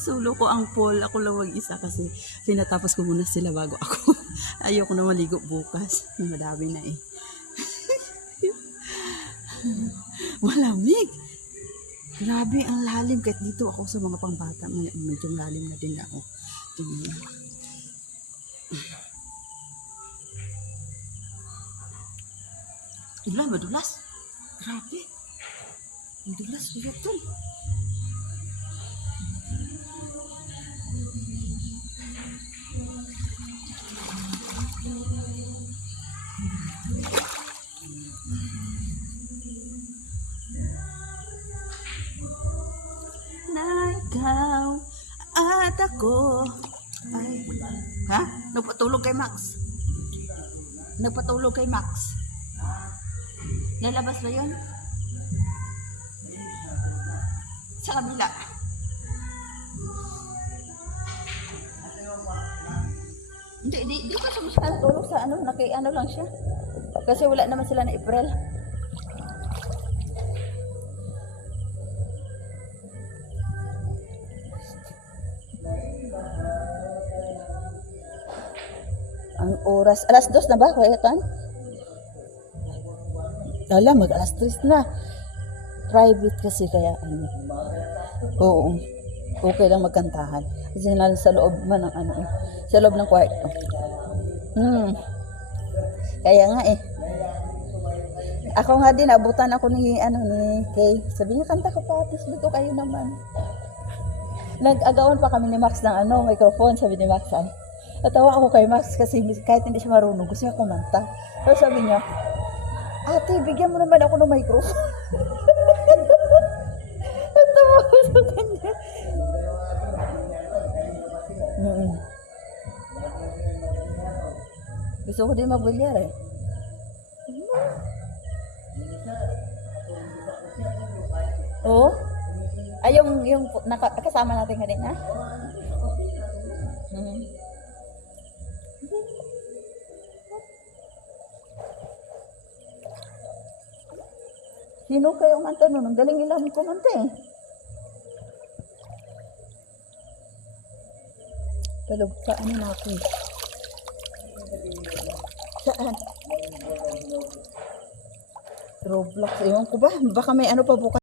Sulo ko ang pool. Ako lang mag-isa kasi pinatapos ko muna sila bago ako. Ayoko na maligo bukas. Madami na eh. Malamig. Grabe ang lalim. Kahit dito ako sa mga pangbata, medyo malalim na din ako. Tingnan. Ila, madulas. Grabe. Madulas bigat to. Na ikaw at ako ay... Ha? Nagpatulog kay Max. Nagpatulog kay Max. Lalabas ba yun? Sa kabila. Di ko siya tulog sa ano, ano lang siya. Kasi wala naman sila na April. Ang oras, alas 2 na ba, Kuya Tan? Alam, mag alas 3 na. Private kasi kaya ano. Oo. Okay lang magkantahan. Kasi sa loob man ng ano, sa loob ng kwarto. Kaya nga eh. Ako nga din, abutan ako ni Kay. Sabi niya, kanta ka pa, atis dito kayo naman. Nag-agawan pa kami ni Max ng microphone, sabi ni Max. Natawa ako kay Max kasi kahit hindi siya marunong, gusto niya kumanta. Pero sabi niya, ate, bigyan mo naman ako ng microphone. Natawa ako sa kanya. Gusto ko din magbilyar eh. Oo? Ay, yung kasama natin kanina? Sino kayo umanta nun? Ang galing ilang kumanta eh. Talog sa ano natin? Saan? Roblox. Ewan ko ba? Baka may ano pa bukas.